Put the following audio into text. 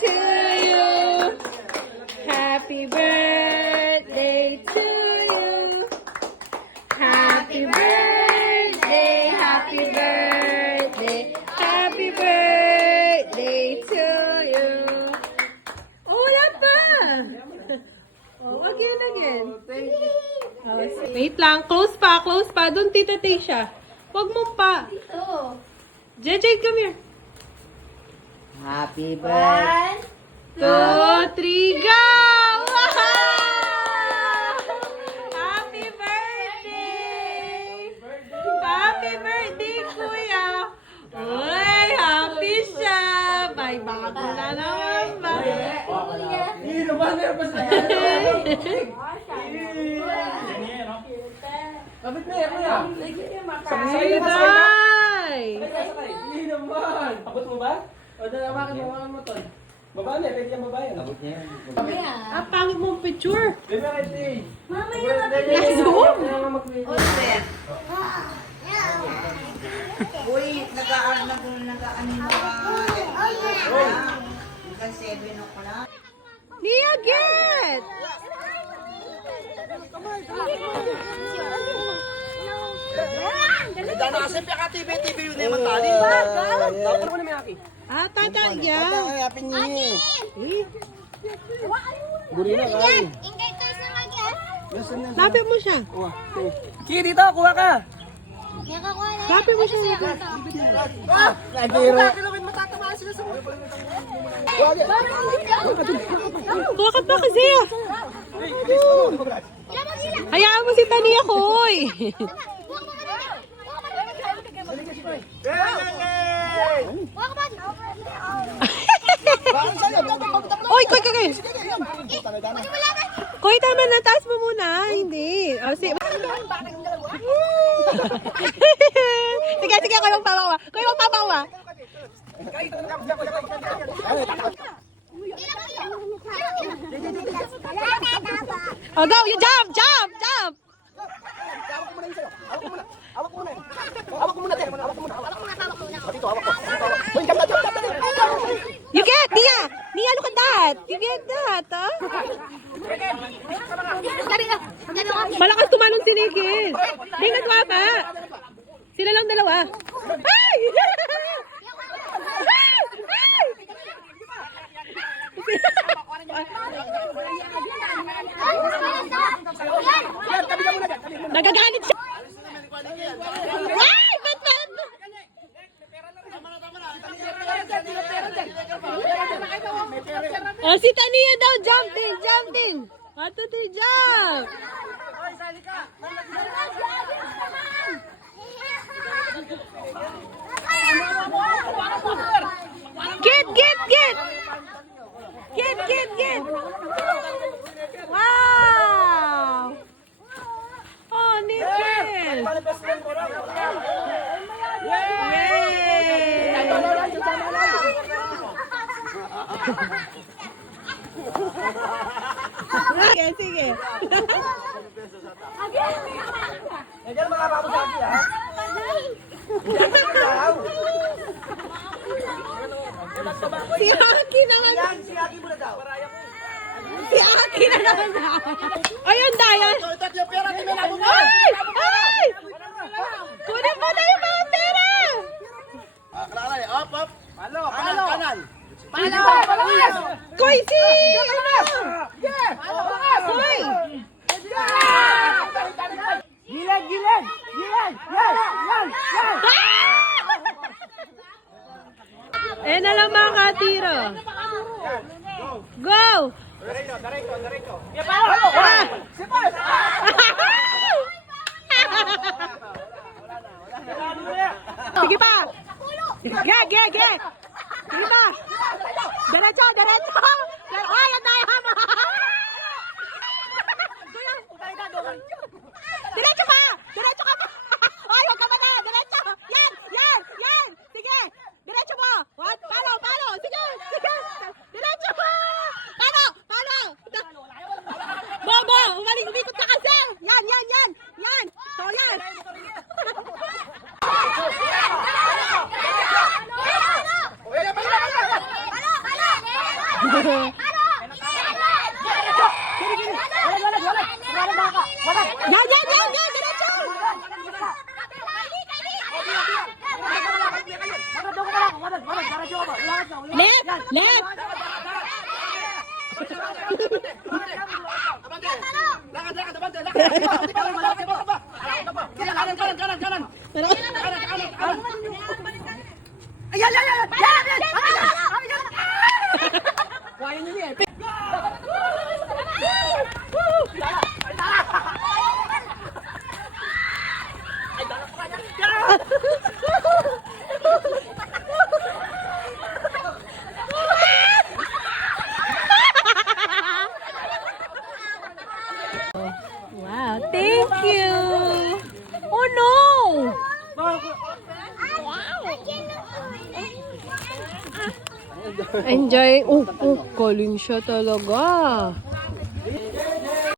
to you. Happy birthday to you. Happy birthday, happy birthday, happy birthday to you. Oh, wala pa. Oh, again. Oh, wait lang, close pa. Doon, Tita Tasha. Huwag mo pa. JJ, come here. Happy birthday. 1, 2, 3, go! Wow! Happy birthday! Happy birthday, Kuya! Uy, happy siya! May bago na naman ba? Hindi naman, nervous na yan. Kapit na yan, kuya. Ay, day! Hindi naman. Abot mo ba? O, dalawakan mo to. Baba na, pwede yung baba yan. Abot niya yan. Ah, pangit mong picture. Baby, ready. Let's go! Uy, nag-ano Hanggang 7 o'clock. Nia, get! Dana kasi pika TV yun na yung matali. Tapos mo na may aki. Ah, tata, yeah. Hayapin niyo niya. Buri na kay. Lapit mo siya. Sige dito, kuha ka. Lapit mo siya. Nagiro. Kuha ka pa kasi. Hayaan mo si Tania, Koy. Oy, Koy. Koy, tama na. Taas mo muna. Hindi. Oh, sige, Koy, magpapawa. Koy, magpapawa. Oh, go. You jump. Hawak ko muna. You get, Nia. Nia, look at that. You get that, huh? Malakas tumalon si Nikis. Ingat wa pa. Sila lang dalawa. Ay! Nagagalit siya. Ay! Ba't? Oh, si Tania daw, jumping. 1, 2, 3, jump! Get! Wow! Oh, Nikis! Yay! Sige. Nandiyan mga kakusaki, ha? Si Aki naman. Si Aki muna daw. Si Aki na naman. Ayun, Dayan. Ito yung pera, di may nabot. Ay! Kunin mo na yung mga pera. Kalalay, up. Kanan. Koy, Koy! Gilag! Yan! Eh na lang mga katiro. Go! Diretso. Sige pa! Ge! Sige pa! Diretso! Ay, ang daya mo! Diretso pa! Diretso ka pa! Ay, huwag ka ba na! Diretso! Yan! Sige! Diretso mo! Palo! Sige! Diretso pa! Palo! Bobo! Umikot ka kasi! Yan! So, yan! Yan, yan, yan, yan, diretso! Left, left! Wow, thank you! Oh no! Enjoy. Oh, galing siya talaga.